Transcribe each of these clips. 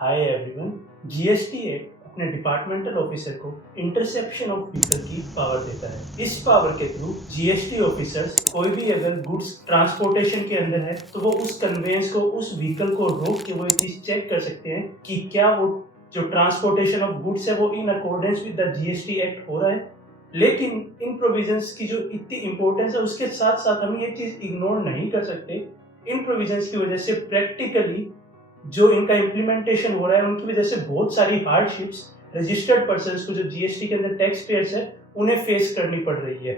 Hi everyone. GST act अपने departmental officer को interception of vehicle की पावर देता है। इस पावर के थ्रू जीएसटी ऑफिसर्स कोई भी अगर गुड्स ट्रांसपोर्टेशन के अंदर है तो वो उस कन्वेंस को, उस व्हीकल को रोक के वो ये चीज चेक कर सकते हैं कि क्या वो जो ट्रांसपोर्टेशन ऑफ गुड्स है वो in accordance with the GST act हो रहा है। लेकिन इन प्रोविजंस की जो इतनी इंपॉर्टेंस है उसके साथ साथ हम ये चीज इग्नोर नहीं कर सकते। इन प्रोविजंस की वजह से प्रैक्टिकली जो इनका इम्प्लीमेंटेशन हो रहा है उनकी वजह से बहुत सारी हार्डशिप्स रजिस्टर्ड पर्सन्स को, जो जीएसटी के अंदर टैक्स पेयर्स है, उन्हें फेस करनी पड़ रही है।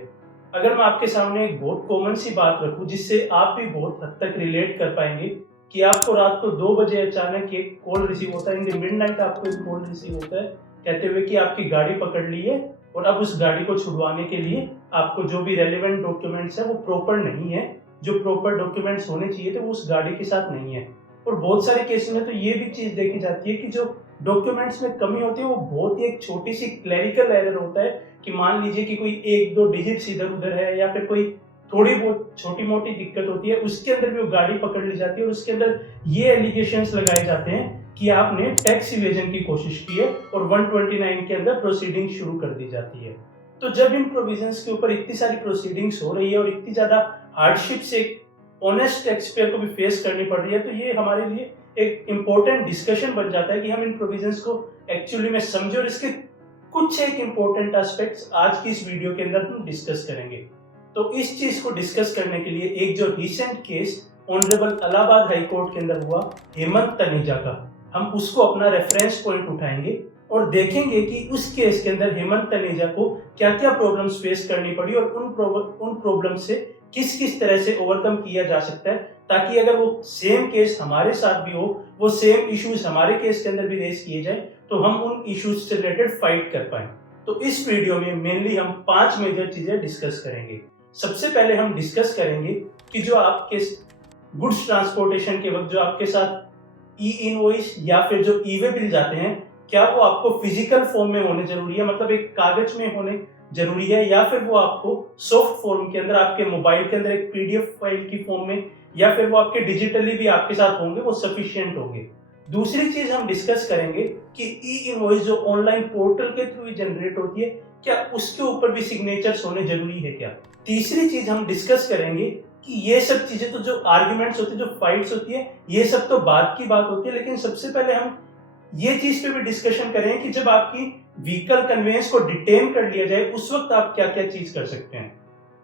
अगर मैं आपके सामने एक बहुत कॉमन सी बात रखूं जिससे आप भी बहुत हद तक रिलेट कर पाएंगे कि आपको रात को 2 बजे अचानक एक कॉल रिसीव होता है, इन द मिडनाइट आपको एक कॉल रिसीव होता है कहते हुए कि आपकी गाड़ी पकड़ ली है और अब उस गाड़ी को छुड़वाने के लिए आपको जो भी रेलेवेंट डॉक्यूमेंट्स है वो प्रॉपर नहीं है, जो प्रॉपर डॉक्यूमेंट्स होने चाहिए थे वो उस गाड़ी के साथ नहीं है। और बहुत सारे केस में तो ये भी चीज देखी जाती है कि जो डॉक्यूमेंट्स में कमी होती है वो बहुत ही एक छोटी सी क्लरिकल एरर होता है कि मान लीजिए कि कोई 1-2 डिजिट्स इधर उधर है या फिर कोई थोड़ी बहुत छोटी मोटी दिक्कत होती है, उसके अंदर भी वो गाड़ी पकड़ ली जाती है और उसके अंदर ये एलिगेशंस लगाए जाते हैं कि आपने टैक्स इवेजन की कोशिश की है और 129 के अंदर प्रोसीडिंग शुरू कर दी जाती है। तो जब इन प्रोविजंस के ऊपर इतनी सारी प्रोसीडिंग्स हो रही है और इतनी ज्यादा हार्डशिप से ऑनेस्ट टैक्स पेयर को भी फेस करनी पड़ रही है, तो ये हमारे लिए एक इम्पोर्टेंट डिस्कशन बन जाता है कि हम इन प्रोविजंस को एक्चुअली में समझे और इसके कुछ एक इम्पोर्टेंट एस्पेक्ट्स आज की इस वीडियो के अंदर हम डिस्कस करेंगे। तो इस चीज को डिस्कस करने के लिए एक जो recent case honourable Allahabad high court के अंदर हुआ हेमंत तनेजा का, हम उसको अपना रेफरेंस पॉइंट उठाएंगे और देखेंगे कि उस केस के अंदर हेमंत तनेजा को क्या क्या प्रॉब्लम्स फेस करनी पड़ी और उन प्रॉब्लम से किस किस तरह से ओवरकम किया जा सकता है, ताकि अगर वो सेम केस हमारे साथ भी हो, वो सेम इश्यूज हमारे केस के अंदर भी रेस किए जाए तो हम उन इश्यूज से रिलेटेड फाइट कर पाए। तो इस वीडियो में मेनली हम 5 मेजर चीजें डिस्कस करेंगे। सबसे पहले हम डिस्कस करेंगे कि जो आपके गुड्स ट्रांसपोर्टेशन के वक्त जो आपके साथ ई इनवॉइस या फिर जो ई वे बिल जाते हैं, क्या वो आपको फिजिकल फॉर्म में होने जरूरी है, मतलब एक कागज में होने जरूरी है, या फिर वो आपको सॉफ्ट फॉर्म के अंदर आपके मोबाइल के अंदर एक पीडीएफ फाइल की फॉर्म में, या फिर वो आपके डिजिटली भी आपके साथ होंगे, वो सफिशिएंट होंगे। दूसरी चीज हम डिस्कस करेंगे कि ई इनवॉइस जो ऑनलाइन पोर्टल के थ्रू जनरेट होती है, क्या उसके ऊपर भी सिग्नेचर्स होने जरूरी है क्या। तीसरी चीज हम डिस्कस करेंगे कि ये सब चीजें तो जो आर्ग्यूमेंट्स होती है, जो फाइट्स होती है, ये सब तो बात की बात होती है, लेकिन सबसे पहले हम ये चीज पे भी डिस्कशन करें कि जब आपकी व्हीकल कन्वेंस को डिटेन कर लिया जाए उस वक्त आप क्या क्या चीज कर सकते हैं।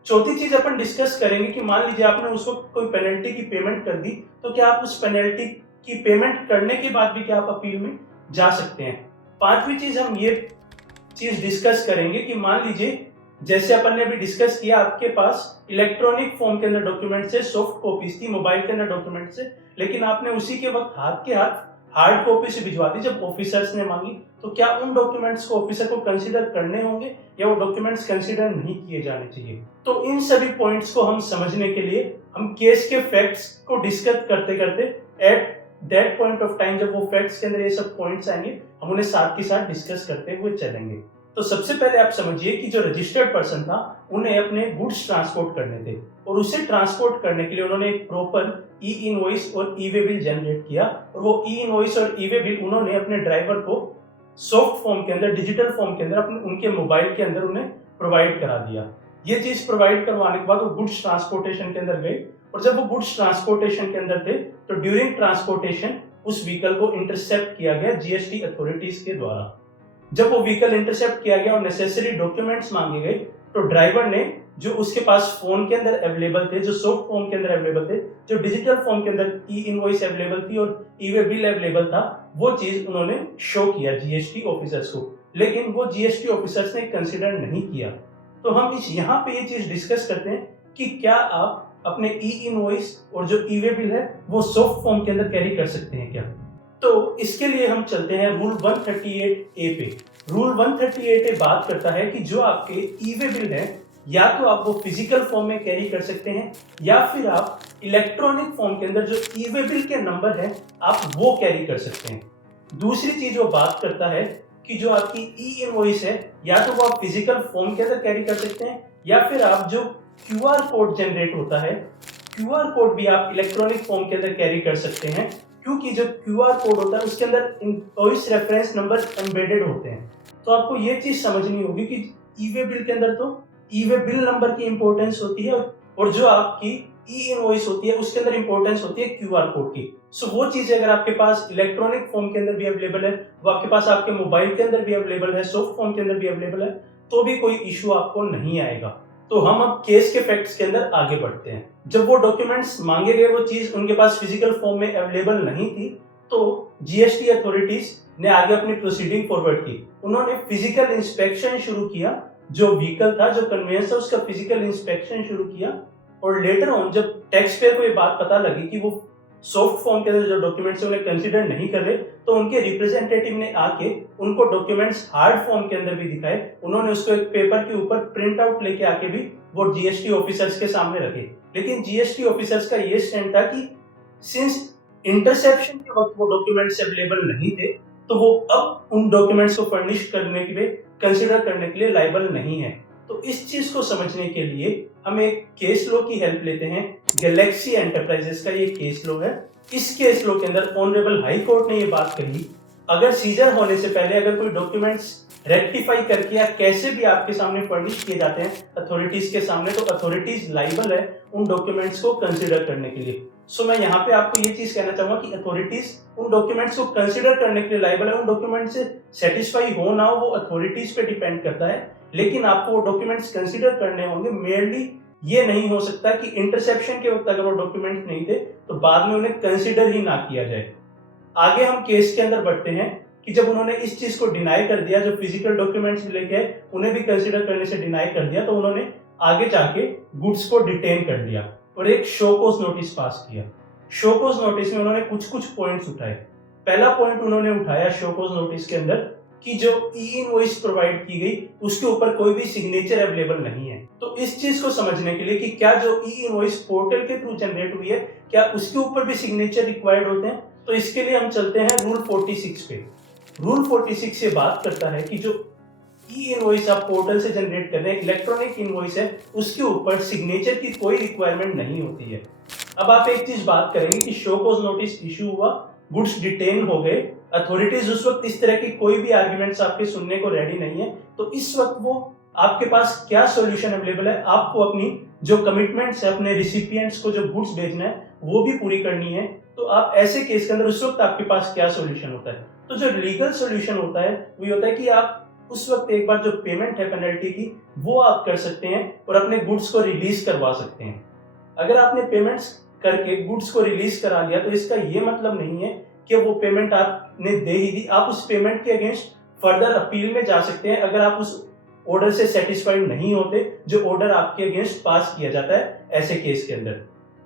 चौथी चीज अपन डिस्कस करेंगे कि मान लीजिए आपने उस वक्त कोई पेनल्टी की पेमेंट कर दी, तो क्या आप उस पेनल्टी की पेमेंट करने के बाद भी क्या आप अपील में जा सकते हैं। पांचवी चीज हम ये चीज डिस्कस करेंगे कि मान लीजिए जैसे अपन ने अभी डिस्कस किया, आपके पास इलेक्ट्रॉनिक फॉर्म के अंदर डॉक्यूमेंट से सॉफ्ट कॉपीज थी, मोबाइल के अंदर डॉक्यूमेंट से, लेकिन आपने उसी के वक्त हाथ के हाथ हार्ड कॉपी से भिजवा दी जब ऑफिसर्स ने मांगी, तो क्या उन डॉक्यूमेंट्स को ऑफिसर को कंसीडर करने होंगे या वो डॉक्यूमेंट्स कंसीडर नहीं किए जाने चाहिए। तो इन सभी पॉइंट्स को हम समझने के लिए हम केस के फैक्ट्स को डिस्कस करते करते at that point of time जब वो फैक्ट्स के अंदर ये सब पॉइंट्स आएंगे, हम उन्हें साथ के साथ डिस्कस करते हुए चलेंगे। तो सबसे पहले आप समझिए कि जो रजिस्टर्ड पर्सन था उन्हें अपने गुड्स ट्रांसपोर्ट करने थे और उसे ट्रांसपोर्ट करने के लिए उन्होंने एक प्रॉपर ई इनवॉइस और ई वे बिल जनरेट किया और वो ई इनवॉइस और ई वे बिल उन्होंने अपने ड्राइवर को सॉफ्ट फॉर्म के अंदर, डिजिटल फॉर्म के अंदर अपने उनके मोबाइल के अंदर उन्हें प्रोवाइड करा दिया। ये चीज प्रोवाइड करवाने के बाद वो गुड्स ट्रांसपोर्टेशन के अंदर गए और जब वो गुड्स ट्रांसपोर्टेशन के अंदर थे तो ड्यूरिंग ट्रांसपोर्टेशन उस व्हीकल को इंटरसेप्ट किया गया जीएसटी अथॉरिटीज के द्वारा। जब वो व्हीकल इंटरसेप्ट किया गया और नेसेसरी डॉक्यूमेंट्स मांगे गए, तो ड्राइवर ने जो उसके पास फोन के अंदर अवेलेबल थे, जो सॉफ्ट फॉर्म के अंदर अवेलेबल थे, जो डिजिटल फॉर्म के अंदर ई इनवॉइस अवेलेबल थी और ई वे बिल अवेलेबल था, वो चीज उन्होंने शो किया जीएसटी ऑफिसर्स को, लेकिन वो जीएसटी ऑफिसर्स ने कंसीडर नहीं किया। तो हम इस यहाँ पे ये चीज डिस्कस करते हैं कि क्या आप अपने ई इनवॉइस और जो ई वे बिल है वो सॉफ्ट फॉर्म के अंदर कैरी कर सकते हैं क्या। तो इसके लिए हम चलते हैं रूल 138A पे। रूल 138A बात करता है कि जो आपके ई वे बिल है, या तो आप वो फिजिकल फॉर्म में कैरी कर सकते हैं या फिर आप इलेक्ट्रॉनिक फॉर्म के अंदर जो ई वे बिल के नंबर है आप वो कैरी कर सकते हैं। दूसरी चीज वो बात करता है कि जो आपकी ई इनवॉइस है, या तो वो आप फिजिकल फॉर्म के अंदर कैरी कर सकते हैं या फिर आप जो क्यूआर कोड जनरेट होता है, क्यूआर कोड भी आप इलेक्ट्रॉनिक फॉर्म के अंदर कैरी कर सकते हैं। क्योंकि जो क्यूआर कोड होता है उसके अंदर इनवॉइस रेफरेंस नंबर एम्बेडेड होते हैं। तो आपको ये चीज समझनी होगी कि ई वे बिल के अंदर तो ई वे बिल नंबर की इंपॉर्टेंस होती है और जो आपकी ई इनवॉइस होती है उसके अंदर इंपॉर्टेंस होती है क्यूआर कोड की। सो वो चीजें अगर आपके पास इलेक्ट्रॉनिक फॉर्म के अंदर भी अवेलेबल है, वो आपके पास आपके मोबाइल के अंदर भी अवेलेबल है, सॉफ्ट फॉर्म के अंदर भी अवेलेबल है, तो भी कोई इशू आपको नहीं आएगा। तो हम अब केस के फैक्ट्स के अंदर आगे बढ़ते हैं। जब वो डॉक्यूमेंट्स मांगे गए वो चीज उनके पास फिजिकल फॉर्म में अवेलेबल नहीं थी, तो जीएसटी अथॉरिटीज ने आगे अपनी प्रोसीडिंग फॉरवर्ड की। उन्होंने फिजिकल इंस्पेक्शन शुरू किया, जो व्हीकल था, जो कन्वेंस था, उसका फिजिकल इंस्पेक्शन शुरू किया। और लेटर ऑन जब टैक्स पेयर को ये बात पता लगी कि वो सॉफ्ट फॉर्म के अंदर जो डॉक्यूमेंट्स उन्हें कंसीडर नहीं कर रहे, तो उनके रिप्रेजेंटेटिव ने आके उनको डॉक्यूमेंट्स हार्ड फॉर्म के अंदर भी दिखाए। उन्होंने उसको एक पेपर के ऊपर प्रिंट आउट लेके आके भी वो जीएसटी ऑफिसर्स के सामने रखे। लेकिन जीएसटी ऑफिसर्स का ये स्टैंड था कि सिंस इंटरसेप्शन के वक्त वो डॉक्यूमेंट्स अवेलेबल नहीं थे, तो वो अब उन डॉक्यूमेंट्स को फर्निश करने के लिए कंसीडर करने के लिए लायबल नहीं है। तो इस चीज को समझने के लिए हम एक केस लॉ की हेल्प लेते हैं। गैलेक्सी एंटरप्राइजेस का ये केस लॉ है। इस केस लॉ के अंदर ऑनरेबल हाई कोर्ट ने ये बात कही, अगर सीजर होने से पहले अगर कोई डॉक्यूमेंट्स रेक्टिफाई करके या कैसे भी आपके सामने फर्निश किए जाते हैं अथॉरिटीज के सामने, तो अथॉरिटीज लायबल है उन डॉक्यूमेंट्स को कंसीडर करने के लिए। सो मैं यहाँ पे आपको ये चीज कहना चाहूंगा कि अथॉरिटीज उन डॉक्यूमेंट्स को कंसीडर करने के लिए लायबल है। उन डॉक्यूमेंट्स से सेटिस्फाई हो ना हो वो अथॉरिटीज पे डिपेंड करता है, लेकिन आपको वो डॉक्यूमेंट्स कंसीडर करने होंगे। मेयरली ये नहीं हो सकता कि इंटरसेप्शन के वक्त अगर वो डॉक्यूमेंट्स नहीं थे तो बाद में उन्हें कंसीडर ही ना किया जाए। आगे हम केस के अंदर बढ़ते हैं कि जब उन्होंने इस चीज को डिनाई कर दिया, जो फिजिकल डॉक्यूमेंट्स लेके आए उन्हें भी कंसीडर करने से डिनाई कर दिया, तो उन्होंने आगे जाके गुड्स को डिटेन कर लिया और एक शो कॉज नोटिस पास किया। शो कॉज नोटिस में उन्होंने कुछ कुछ पॉइंट्स उठाए। पहला पॉइंट उन्होंने उठाया शो कॉज नोटिस के अंदर कि जो ई इनवॉइस प्रोवाइड की गई उसके ऊपर कोई भी सिग्नेचर अवेलेबल नहीं है। तो इस चीज को समझने के लिए कि क्या जो ई इनवॉइस पोर्टल के थ्रू जनरेट हुई है क्या उसके ऊपर भी सिग्नेचर रिक्वायर्ड होते हैं, तो इसके लिए हम चलते हैं रूल 46 पे। रूल 46 से बात करता है कि जो ई इनवॉइस आप पोर्टल से जनरेट कर रहे हैं, इलेक्ट्रॉनिक इनवॉइस है, उसके ऊपर सिग्नेचर की कोई रिक्वायरमेंट नहीं होती है। अब आप एक चीज बात करेंगे कि शो कॉज नोटिस इशू हुआ, गुड्स डिटेन हो गए, अथॉरिटीज उस वक्त इस तरह की कोई भी आर्गुमेंट्स आपके सुनने को रेडी नहीं है, तो इस वक्त वो आपके पास क्या सॉल्यूशन अवेलेबल है? आपको अपनी जो कमिटमेंट्स है अपने रिसिपिएंट्स को जो गुड्स भेजना है वो भी पूरी करनी है। तो आप ऐसे केस के अंदर उस वक्त आपके पास क्या सॉल्यूशन होता है? तो जो लीगल सॉल्यूशन होता है वो ये होता है कि आप उस वक्त एक बार जो पेमेंट है पेनल्टी की वो आप कर सकते हैं और अपने गुड्स को रिलीज करवा सकते हैं। अगर आपने पेमेंट्स करके गुड्स को रिलीज करा लिया तो इसका ये मतलब नहीं है कि वो पेमेंट आपने दे ही दी। आप उस पेमेंट के अगेंस्ट फर्दर अपील में जा सकते हैं अगर आप उस ऑर्डर से सेटिस्फाइड नहीं होते जो ऑर्डर आपके अगेंस्ट पास किया जाता है ऐसे केस के अंदर।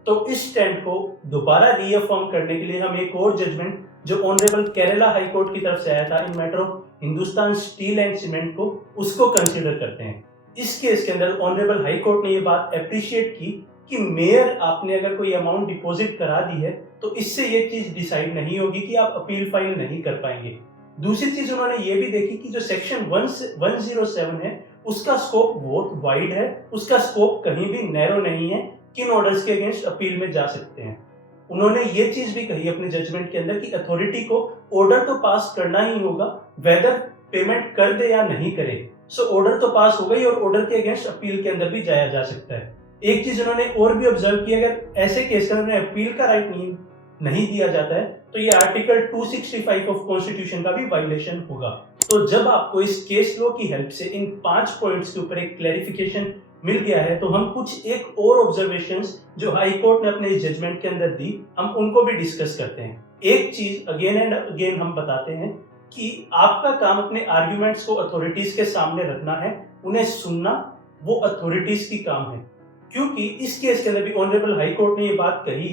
तो इस स्टैंड को दोबारा रीअफर्म करने के लिए हम एक और जजमेंट जो ऑनरेबल केरला हाई कोर्ट की तरफ से आया था इन matter of Hindustan steel and cement को, उसको कंसीडर करते हैं। इस केस के अंदर ऑनरेबल हाई कोर्ट ने ये बात अप्रिशिएट की कि मेयर आपने अगर कोई अमाउंट डिपॉजिट करा दी है तो इससे ये चीज डिसाइड नहीं होगी कि आप अपील फाइल नहीं कर पाएंगे। दूसरी चीज उन्होंने ये भी देखी कि जो सेक्शन 107 है उसका स्कोप बहुत वाइड है, उसका स्कोप कहीं भी नैरो नहीं है, किन ऑर्डर्स के अगेंस्ट अपील में जा सकते हैं। उन्होंने ये चीज भी कही अपने जजमेंट के अंदर कि अथॉरिटी को ऑर्डर तो पास करना ही होगा, वेदर पेमेंट कर दे या नहीं करे। सो ऑर्डर तो पास हो गई और ऑर्डर के अगेंस्ट अपील के अंदर भी जाया जा सकता है। एक चीज उन्होंने और भी ऑब्जर्व किया, अगर ऐसे केस के अंदर अपील का राइट नहीं दिया जाता है तो ये आर्टिकल 265 ऑफ कॉन्स्टिट्यूशन का भी वायलेशन होगा। तो जब आपको इस केस लॉ की हेल्प से इन 5 पॉइंट्स के ऊपर एक क्लैरिफिकेशन मिल गया है तो हम कुछ एक और ऑब्जर्वेशंस जो हाई कोर्ट ने अपने इस जजमेंट के अंदर दी हम उनको भी डिस्कस करते हैं। एक चीज अगेन एंड अगेन हम बताते हैं कि आपका काम अपने आर्ग्यूमेंट्स को अथॉरिटीज के सामने रखना है, उन्हें सुनना वो अथॉरिटीज की काम है। क्योंकि इस केस के अंदर भी ऑनरेबल हाई कोर्ट ने ये बात कही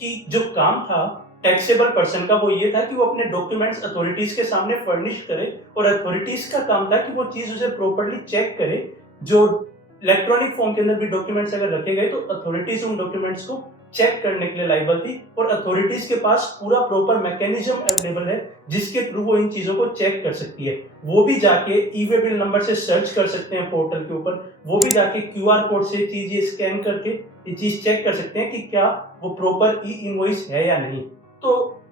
कि जो काम था टैक्सेबल पर्सन का वो ये था कि वो अपने डॉक्यूमेंट्स अथॉरिटीज के सामने फर्निश करे और अथॉरिटीज का काम था कि वो चीज उसे प्रॉपर्ली चेक करे। जो इलेक्ट्रॉनिक फॉर्म के अंदर भी डॉक्यूमेंट्स अगर रखे गए तो अथॉरिटीज उन डॉक्यूमेंट्स को चेक करने के लिए लायबल थी और अथॉरिटीज के पास पूरा प्रॉपर मैकेनिज्म अवेलेबल है जिसके थ्रू वो इन चीजों को चेक कर सकती है। वो भी जाके ई वे बिल नंबर से सर्च कर सकते हैं पोर्टल के ऊपर, वो भी जाके क्यूआर कोड से चीज ये स्कैन करके ये चीज चेक कर सकते हैं कि क्या वो प्रॉपर ई इनवॉइस है या नहीं। तो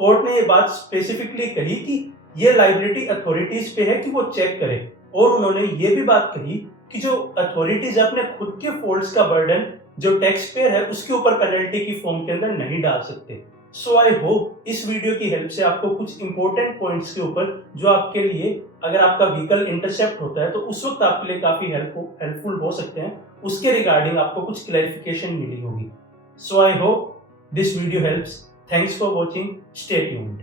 कोर्ट ने ये बात स्पेसिफिकली कही कि ये लाइबिलिटी अथॉरिटीज पे है कि वो चेक करें, और उन्होंने ये भी बात कही कि जो अथॉरिटीज अपने खुद के फॉल्ट्स का बर्डन जो टैक्स पेयर है उसके ऊपर पेनल्टी की फॉर्म के अंदर नहीं डाल सकते। सो आई होप इस वीडियो की हेल्प से आपको कुछ इंपॉर्टेंट पॉइंट्स के ऊपर जो आपके लिए अगर आपका व्हीकल इंटरसेप्ट होता है तो उस वक्त आपके लिए काफी हेल्पफुल हो सकते हैं, उसके रिगार्डिंग आपको कुछ क्लैरिफिकेशन मिली होगी। So I hope this video helps. Thanks for watching, stay tuned.